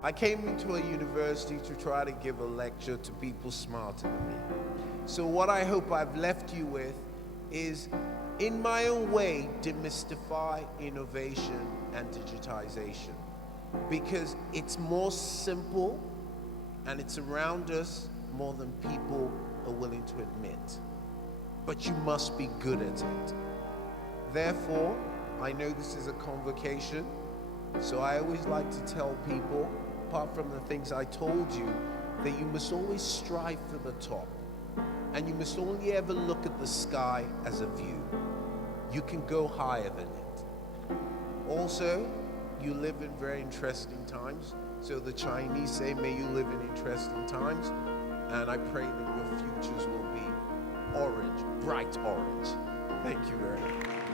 I came into a university to try to give a lecture to people smarter than me. So what I hope I've left you with is, in my own way, demystify innovation and digitization. Because it's more simple and it's around us more than people are willing to admit. But you must be good at it. Therefore, I know this is a convocation, so I always like to tell people, apart from the things I told you, that you must always strive for the top. And you must only ever look at the sky as a view. You can go higher than it. Also, you live in very interesting times. So the Chinese say, may you live in interesting times. And I pray that your futures will be orange, bright orange. Thank you very much.